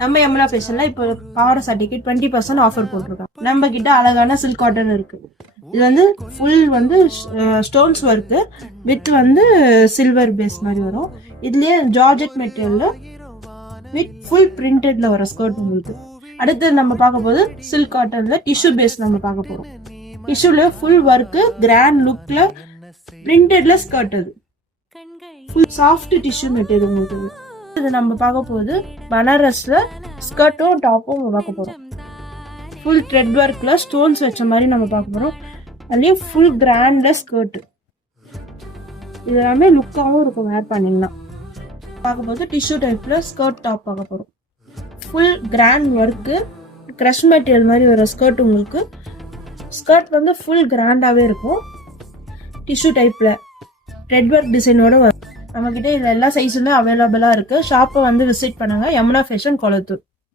நம்ம யமுனா ஃபேஷன்ல இப்போ பாவாடை சட்டைக்கு 20% ஆஃபர் போட்டிருக்காங்க. நம்ம கிட்ட அழகான சில்க் காட்டன் இருக்கு. இது வந்து ஃபுல் வந்து ஸ்டோன்ஸ் ஒர்க்கு வித் வந்து சில்வர் பேஸ் மாதிரி வரும். இதுலயே ஜார்ஜெட் மெட்டீரியல்ல வித் ஃபுல் பிரிண்டட்ல வர ஸ்கர்ட் உங்களுக்கு. அடுத்து நம்ம பார்க்க போது சில்க் காட்டன்ல டிஷ்யூ பேஸ் நம்ம பார்க்க போறோம். டிஷ்யூல ஃபுல் ஒர்க்கு கிராண்ட் லுக்ல பிரிண்டட்ல ஸ்கர்ட். அது ஃபுல் சாஃப்ட் டிஷ்யூ மெட்டீரியல் உங்களுக்கு. இது நம்ம பார்க்க போது பனாரஸ்ல ஸ்கர்ட்டும் டாப்பும் பார்க்க போறோம். ஃபுல் த்ரெட் ஒர்க்ல ஸ்டோன்ஸ் வச்ச மாதிரி நம்ம பார்க்க போறோம். அதுலயும் ஃபுல் கிராண்ட்ல ஸ்கர்ட். இது எல்லாமே லுக்காவும் இருக்கும் வேர் பண்ணீங்கன்னா. பார்க்க போது டிஷ்யூ டைப்ல ஸ்கர்ட் டாப் பார்க்க போறோம். Full grand work crush material மாதிரி வர ஸ்கர்ட் உங்களுக்கு. ஸ்கர்ட் வந்து ஃபுல் கிராண்டாவே இருக்கும். டிஷ்யூ டைப்ல த்ரெட் ஒர்க் டிசைனோட வரும். நம்ம கிட்ட இதுல எல்லா சைஸுமே அவைலபிளா இருக்கு. ஷாப்பை வந்து விசிட் பண்ணுங்க. யமுனா ஃபேஷன் கொளத்தூர்.